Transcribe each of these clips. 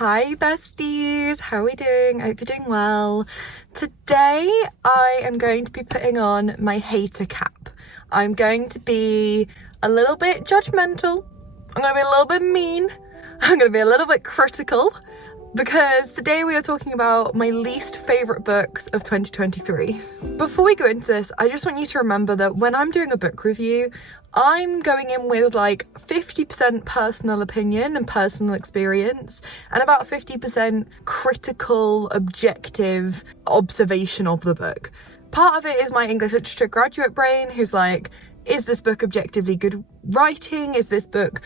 Hi besties, how are we doing? I hope you're doing well. Today I am going to be putting on my hater cap. I'm going to be a little bit judgmental. I'm going to be a little bit mean. I'm going to be a little bit critical because today we are talking about my least favourite books of 2023. Before we go into this, I just want you to remember that when I'm doing a book review, I'm going in with like 50% personal opinion and personal experience and about 50% critical, objective observation of the book. Part of it is my English literature graduate brain who's like, is this book objectively good writing? Is this book,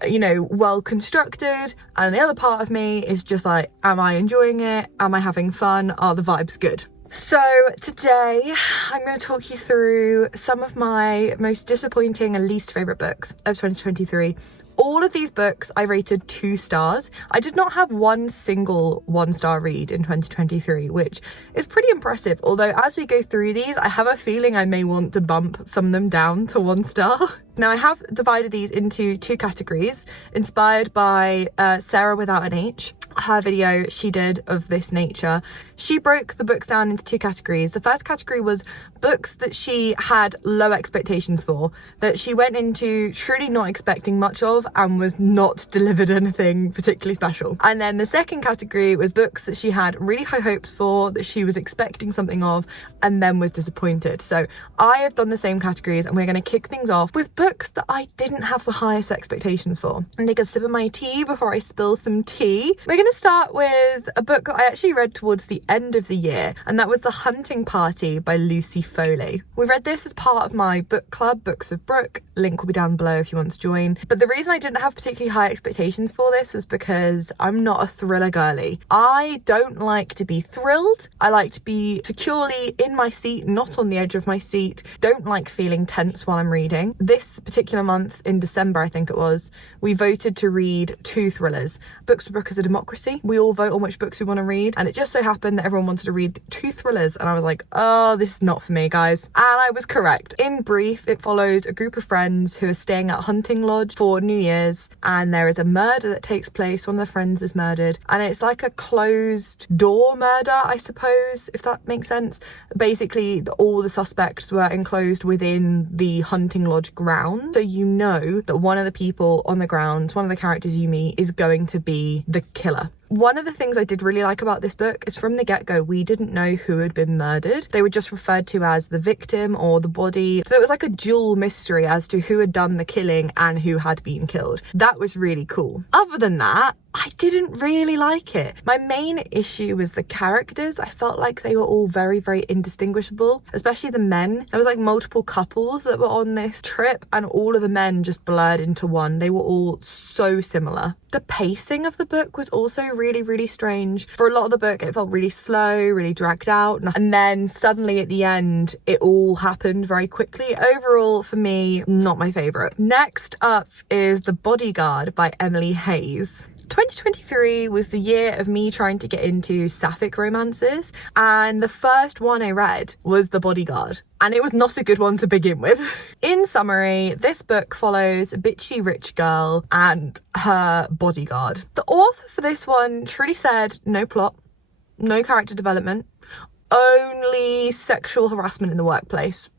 well constructed? And the other part of me is just like, am I enjoying it? Am I having fun? Are the vibes good? So today I'm going to talk you through some of my most disappointing and least favourite books of 2023. All of these books I rated 2 stars. I did not have one single 1-star read in 2023, which is pretty impressive. Although as we go through these, I have a feeling I may want to bump some of them down to 1 star. Now I have divided these into 2 categories, inspired by Sarah without an H. Her video she did of this nature. She broke the book down into 2 categories. The first category was books that she had low expectations for, that she went into truly not expecting much of and was not delivered anything particularly special. And then the second category was books that she had really high hopes for, that she was expecting something of and then was disappointed. So I have done the same categories and we're going to kick things off with books that I didn't have the highest expectations for. And take a sip of my tea before I spill some tea. We're going to start with a book that I actually read towards the end of the year, and that was The Hunting Party by Lucy Foley. We read this as part of my book club, Books with Brooke. Link will be down below if you want to join. But the reason I didn't have particularly high expectations for this was because I'm not a thriller girly. I don't like to be thrilled. I like to be securely in my seat, not on the edge of my seat. Don't like feeling tense while I'm reading. This particular month in December, I think it was, we voted to read 2 thrillers. Books with Brooke is a democracy. We all vote on which books we want to read, and it just so happened that everyone wanted to read 2 thrillers, and I was like, oh, this is not for me, guys. And I was correct. In brief, it follows a group of friends who are staying at a hunting lodge for New Year's, and there is a murder that takes place. One of the friends is murdered, and it's like a closed door murder, I suppose, if that makes sense. Basically, all the suspects were enclosed within the hunting lodge ground, so you know that one of the people on the ground, one of the characters you meet, is going to be the killer. One of the things I did really like about this book is from the get-go, we didn't know who had been murdered. They were just referred to as the victim or the body. So it was like a dual mystery as to who had done the killing and who had been killed. That was really cool. Other than that, I didn't really like it. My main issue was the characters. I felt like they were all very, very indistinguishable, especially the men. There was like multiple couples that were on this trip and all of the men just blurred into one. They were all so similar. The pacing of the book was also really, really strange. For a lot of the book, it felt really slow, really dragged out. And then suddenly at the end, it all happened very quickly. Overall, for me, not my favourite. Next up is The Bodyguard by Emily Hayes. 2023 was the year of me trying to get into sapphic romances, and the first one I read was The Bodyguard, and it was not a good one to begin with. In summary, this book follows a bitchy rich girl and her bodyguard. The author for this one truly said no plot, no character development, only sexual harassment in the workplace.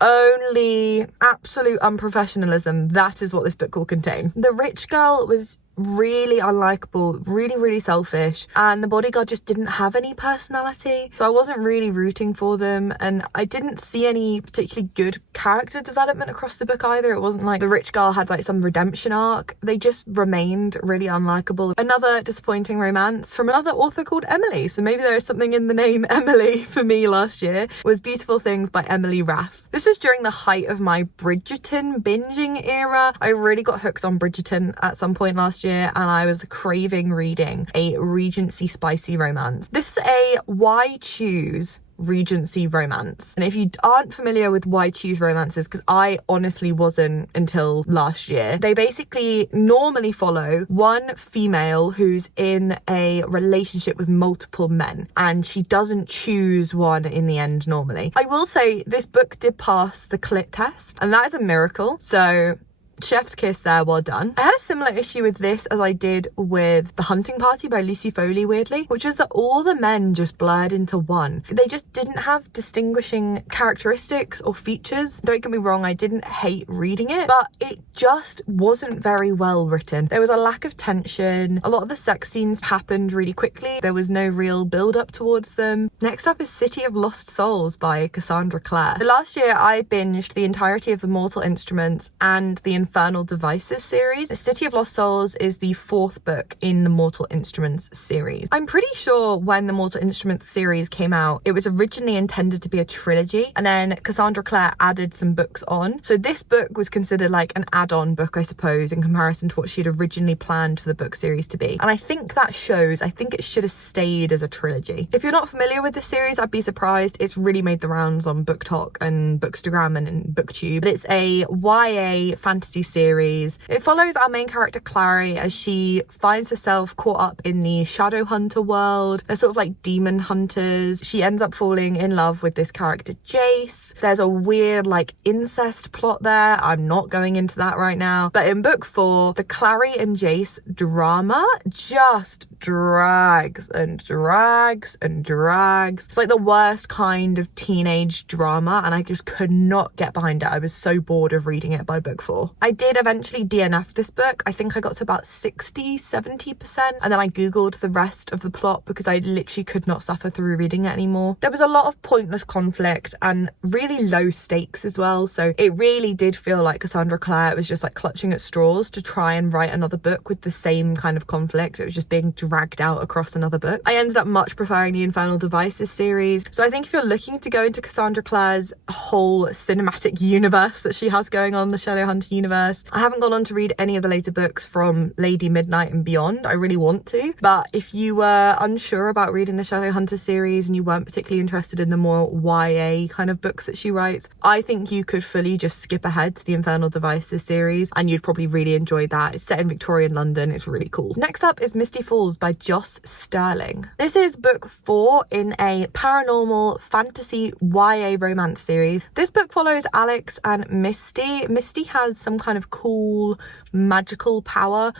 Only absolute unprofessionalism. That is what this book will contain. The rich girl was really unlikable, really, really selfish, and the bodyguard just didn't have any personality, so I wasn't really rooting for them, and I didn't see any particularly good character development across the book either. It wasn't like the rich girl had like some redemption arc. They just remained really unlikable. Another disappointing romance from another author called Emily, so maybe there is something in the name Emily for me last year, was Beautiful Things by Emily Raff. This was during the height of my Bridgerton binging era. I really got hooked on Bridgerton at some point last year, and I was craving reading a Regency spicy romance. This is a Why Choose Regency romance. And if you aren't familiar with Why Choose romances, because I honestly wasn't until last year, they basically normally follow one female who's in a relationship with multiple men, and she doesn't choose one in the end normally. I will say this book did pass the clit test, and that is a miracle. So chef's kiss there, well done. I had a similar issue with this as I did with The Hunting Party by Lucy Foley, weirdly, which was that all the men just blurred into one. They just didn't have distinguishing characteristics or features. Don't get me wrong, I didn't hate reading it, but it just wasn't very well written. There was a lack of tension. A lot of the sex scenes happened really quickly. There was no real build up towards them. Next up is City of Lost Souls by Cassandra Clare. So last year I binged the entirety of the Mortal Instruments and the Infernal Devices series. City of Lost Souls is the 4th book in the Mortal Instruments series. I'm pretty sure when the Mortal Instruments series came out, it was originally intended to be a trilogy, and then Cassandra Clare added some books on. So this book was considered like an add-on book, I suppose, in comparison to what she'd originally planned for the book series to be. And I think that shows. I think it should have stayed as a trilogy. If you're not familiar with this series, I'd be surprised. It's really made the rounds on BookTok and Bookstagram and BookTube. But it's a YA fantasy series. It follows our main character Clary as she finds herself caught up in the Shadowhunter world. They're sort of like demon hunters. She ends up falling in love with this character Jace. There's a weird like incest plot there. I'm not going into that right now. But in book 4, the Clary and Jace drama just drags and drags and drags. It's like the worst kind of teenage drama, and I just could not get behind it. I was so bored of reading it by book 4. I did eventually DNF this book. I think I got to about 60-70%, and then I googled the rest of the plot because I literally could not suffer through reading it anymore. There was a lot of pointless conflict and really low stakes as well, so it really did feel like Cassandra Clare was just like clutching at straws to try and write another book with the same kind of conflict. It was just being dragged out across another book. I ended up much preferring the Infernal Devices series. So I think if you're looking to go into Cassandra Clare's whole cinematic universe that she has going on, the Shadowhunter universe, I haven't gone on to read any of the later books from Lady Midnight and beyond. I really want to, but if you were unsure about reading the Shadowhunter series and you weren't particularly interested in the more YA kind of books that she writes, I think you could fully just skip ahead to the Infernal Devices series and you'd probably really enjoy that. It's set in Victorian London. It's really cool. Next up is Misty Falls by Joss Sterling. This is book 4 in a paranormal fantasy YA romance series. This book follows Alex and Misty. Misty has some kind of cool magical power.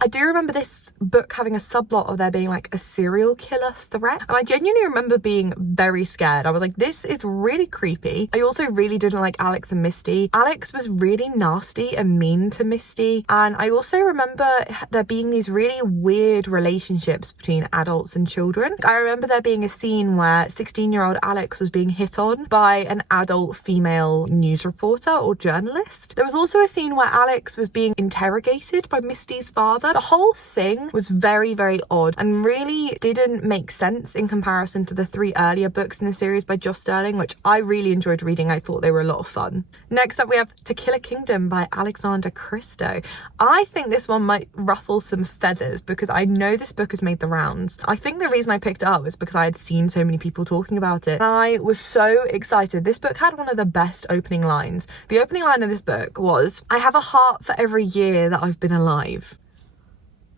I do remember this book having a subplot of there being like a serial killer threat, and I genuinely remember being very scared. I was like, this is really creepy. I also really didn't like Alex and Misty. Alex was really nasty and mean to Misty, and I also remember there being these really weird relationships between adults and children. I remember there being a scene where 16-year-old Alex was being hit on by an adult female news reporter or journalist. There was also a scene where Alex was being interrogated by Misty's father. The whole thing was very, very odd and really didn't make sense in comparison to the 3 earlier books in the series by Joss Sterling, which I really enjoyed reading. I thought they were a lot of fun. Next up, we have To Kill a Kingdom by Alexandra Christo. I think this one might ruffle some feathers because I know this book has made the rounds. I think the reason I picked it up was because I had seen so many people talking about it. And I was so excited. This book had one of the best opening lines. The opening line of this book was, "I have a heart for every year that I've been alive."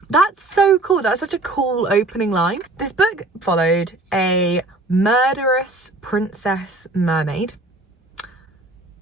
That's so cool. That's such a cool opening line. This book followed a murderous princess mermaid.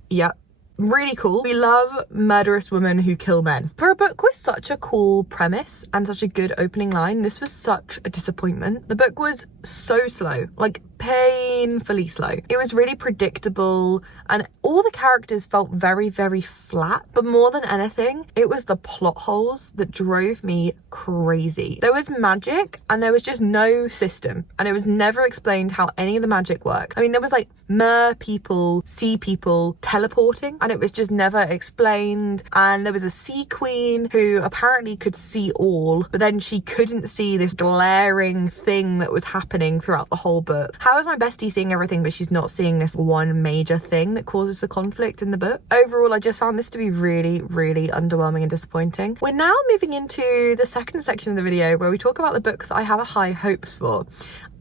Yep. Really cool. We love murderous women who kill men. For a book with such a cool premise and such a good opening line, this was such a disappointment. The book was so slow, like painfully slow. It was really predictable and all the characters felt very, very flat. But more than anything, it was the plot holes that drove me crazy. There was magic and there was just no system, and it was never explained how any of the magic worked. I mean, there was like mer people, sea people teleporting, and it was just never explained. And there was a sea queen who apparently could see all, but then she couldn't see this glaring thing that was happening throughout the whole book. How is my bestie seeing everything but she's not seeing this one major thing that causes the conflict in the book? Overall, I just found this to be really, really underwhelming and disappointing. We're now moving into the second section of the video where we talk about the books I have high hopes for.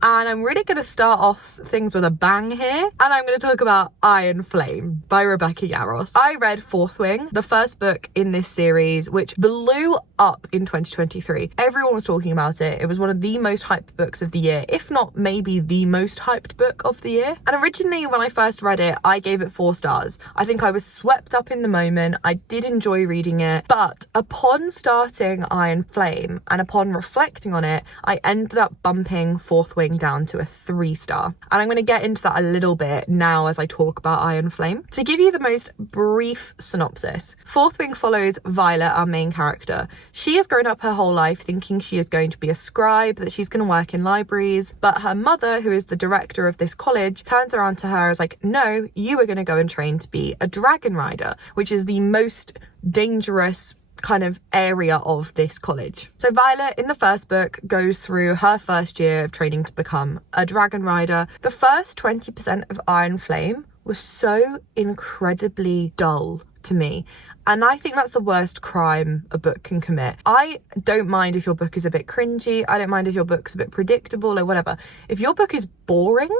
and I'm really going to start off things with a bang here, and I'm going to talk about Iron Flame by Rebecca Yarros. I read Fourth Wing, the first book in this series, which blew up in 2023. Everyone was talking about it. It was one of the most hyped books of the year, if not maybe the most hyped book of the year. And originally when I first read it, I gave it 4 stars. I think I was swept up in the moment. I did enjoy reading it, but upon starting Iron Flame and upon reflecting on it, I ended up bumping Fourth Wing down to a 3 star. And I'm going to get into that a little bit now as I talk about Iron Flame. To give you the most brief synopsis, Fourth Wing follows Violet, our main character. She has grown up her whole life thinking she is going to be a scribe, that she's going to work in libraries, but her mother, who is the director of this college, turns around to her as like, no, you are going to go and train to be a dragon rider, which is the most dangerous kind of area of this college. So Violet in the first book goes through her first year of training to become a dragon rider. The first 20% of Iron Flame was so incredibly dull to me. And I think that's the worst crime a book can commit. I don't mind if your book is a bit cringy. I don't mind if your book's a bit predictable or whatever. If your book is boring,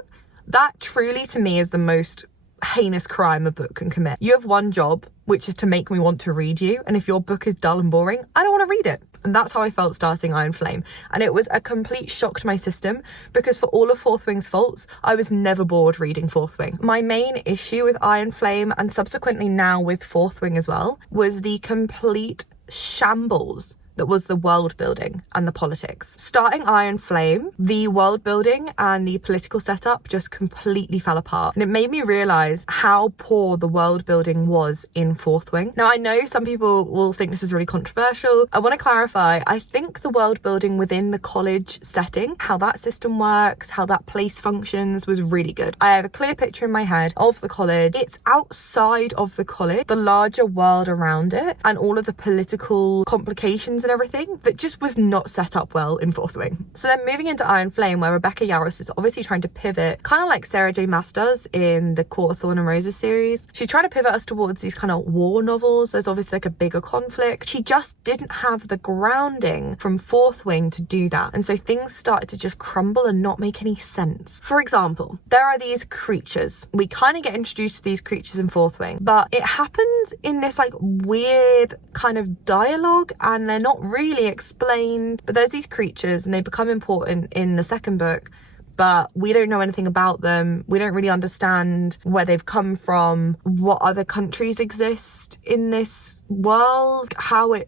that truly to me is the most heinous crime a book can commit. You have one job, which is to make me want to read you, and if your book is dull and boring, I don't want to read it. And that's how I felt starting Iron Flame. And it was a complete shock to my system, because for all of Fourth Wing's faults, I was never bored reading Fourth Wing. My main issue with Iron Flame, and subsequently now with Fourth Wing as well, was the complete shambles that was the world building and the politics. Starting Iron Flame, the world building and the political setup just completely fell apart. And it made me realise how poor the world building was in Fourth Wing. Now, I know some people will think this is really controversial. I want to clarify, I think the world building within the college setting, how that system works, how that place functions, was really good. I have a clear picture in my head of the college. It's outside of the college, the larger world around it, and all of the political complications and everything that just was not set up well in Fourth Wing. So then moving into Iron Flame, where Rebecca Yarros is obviously trying to pivot, kind of like Sarah J Maas does in the Court of Thorn and Roses series. She's trying to pivot us towards these kind of war novels. There's obviously like a bigger conflict. She just didn't have the grounding from Fourth Wing to do that. And so things started to just crumble and not make any sense. For example, there are these creatures. We kind of get introduced to these creatures in Fourth Wing, but it happens in this like weird kind of dialogue and they're not really explained. But there's these creatures and they become important in the second book, but we don't know anything about them. We don't really understand where they've come from, what other countries exist in this world, how it,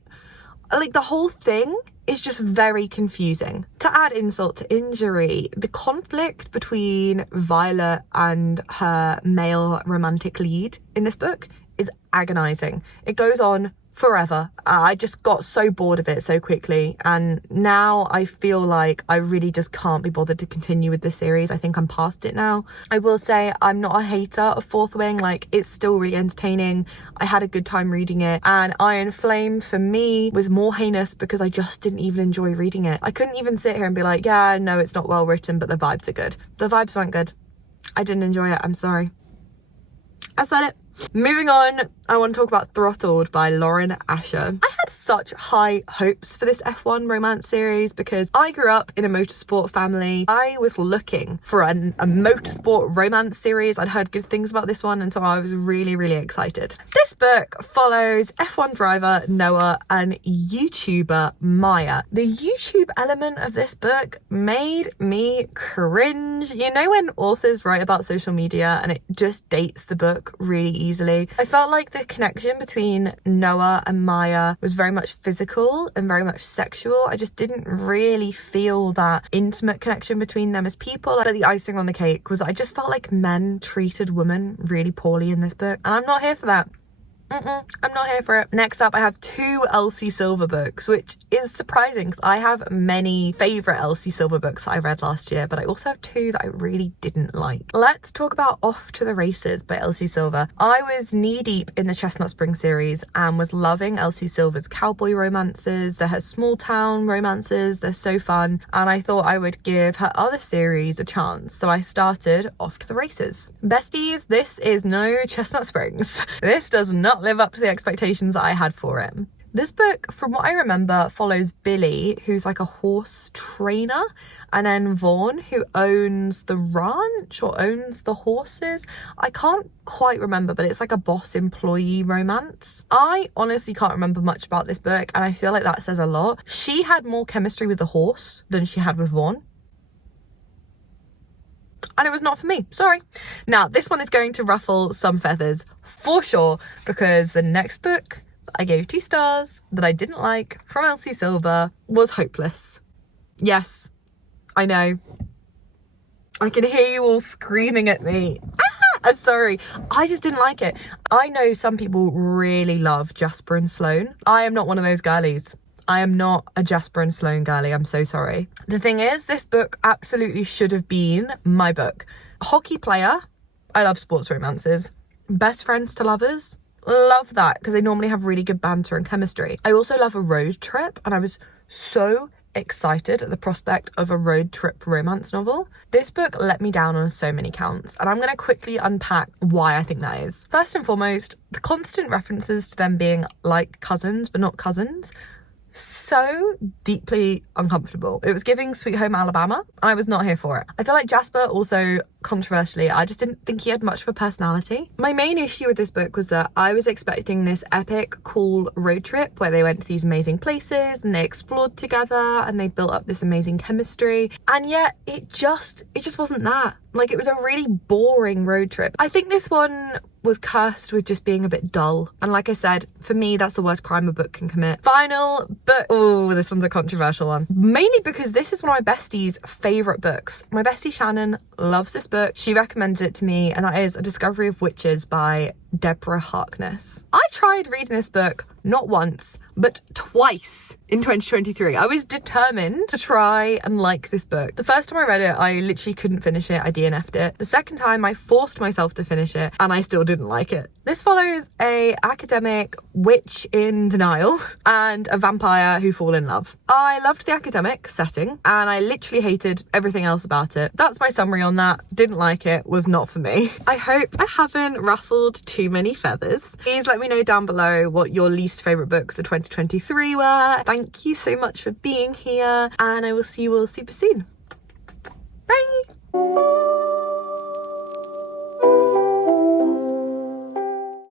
like, the whole thing is just very confusing. To add insult to injury, the conflict between Violet and her male romantic lead in this book is agonizing. It goes on forever. I just got so bored of it so quickly, and now I feel like I really just can't be bothered to continue with this series. I think I'm past it now. I will say I'm not a hater of Fourth Wing. Like, it's still really entertaining. I had a good time reading it, and Iron Flame for me was more heinous because I just didn't even enjoy reading it. I couldn't even sit here and be like, yeah, no, it's not well written, but the vibes are good. The vibes weren't good. I didn't enjoy it. I'm sorry. I said it. Moving on, I want to talk about Throttled by Lauren Asher. I had such high hopes for this F1 romance series because I grew up in a motorsport family. I was looking for a motorsport romance series. I'd heard good things about this one, and so I was really, really excited. This book follows F1 driver Noah and YouTuber Maya. The YouTube element of this book made me cringe. You know when authors write about social media and it just dates the book really easily? I felt like the connection between Noah and Maya was very much physical and very much sexual. I just didn't really feel that intimate connection between them as people. But the icing on the cake was I just felt like men treated women really poorly in this book, and I'm not here for that. I'm not here for it. Next up, I have 2 Elsie Silver books, which is surprising because I have many favourite Elsie Silver books that I read last year, but I also have 2 that I really didn't like. Let's talk about Off to the Races by Elsie Silver. I was knee-deep in the Chestnut Spring series and was loving Elsie Silver's cowboy romances. They're her small town romances. They're so fun, and I thought I would give her other series a chance, so I started Off to the Races. Besties, this is no Chestnut Springs. This does not live up to the expectations that I had for it. This book, from what I remember, follows Billy, who's like a horse trainer, and then Vaughn, who owns the ranch or owns the horses. I can't quite remember, but it's like a boss-employee romance. I honestly can't remember much about this book, and I feel like that says a lot. She had more chemistry with the horse than she had with Vaughn. And it was not for me, sorry. Now, this one is going to ruffle some feathers for sure, because the next book I gave 2 stars that I didn't like from Elsie Silver was Hopeless. Yes, I know. I can hear you all screaming at me. I'm sorry. I just didn't like it. I know some people really love Jasper and Sloane. I am not one of those girlies. I am not a Jasper and Sloane girlie. I'm so sorry. The thing is, this book absolutely should have been my book. Hockey player. I love sports romances. Best friends to lovers. Love that, because they normally have really good banter and chemistry. I also love a road trip, and I was so excited at the prospect of a road trip romance novel. This book let me down on so many counts, and I'm going to quickly unpack why I think that is. First and foremost, the constant references to them being like cousins but not cousins, so deeply uncomfortable. It was giving Sweet Home Alabama, and I was not here for it. I feel like Jasper, also controversially, I just didn't think he had much of a personality. My main issue with this book was that I was expecting this epic, cool road trip where they went to these amazing places and they explored together and they built up this amazing chemistry, and yet it just wasn't that. Like, it was a really boring road trip. I think this one was cursed with just being a bit dull. And like I said, for me, that's the worst crime a book can commit. Final book. Oh, this one's a controversial one. Mainly because this is one of my bestie's favourite books. My bestie Shannon loves this book. She recommended it to me, and that is A Discovery of Witches by Deborah Harkness. I tried reading this book not once, but twice in 2023. I was determined to try and like this book. The first time I read it, I literally couldn't finish it. I DNF'd it. The second time, I forced myself to finish it, and I still didn't like it. This follows a academic witch in denial and a vampire who fall in love. I loved the academic setting, and I literally hated everything else about it. That's my summary on that. Didn't like it. Was not for me. I hope I haven't rustled too many feathers. Please let me know down below what your least favourite books of 2023 were. Thank you so much for being here, and I will see you all super soon.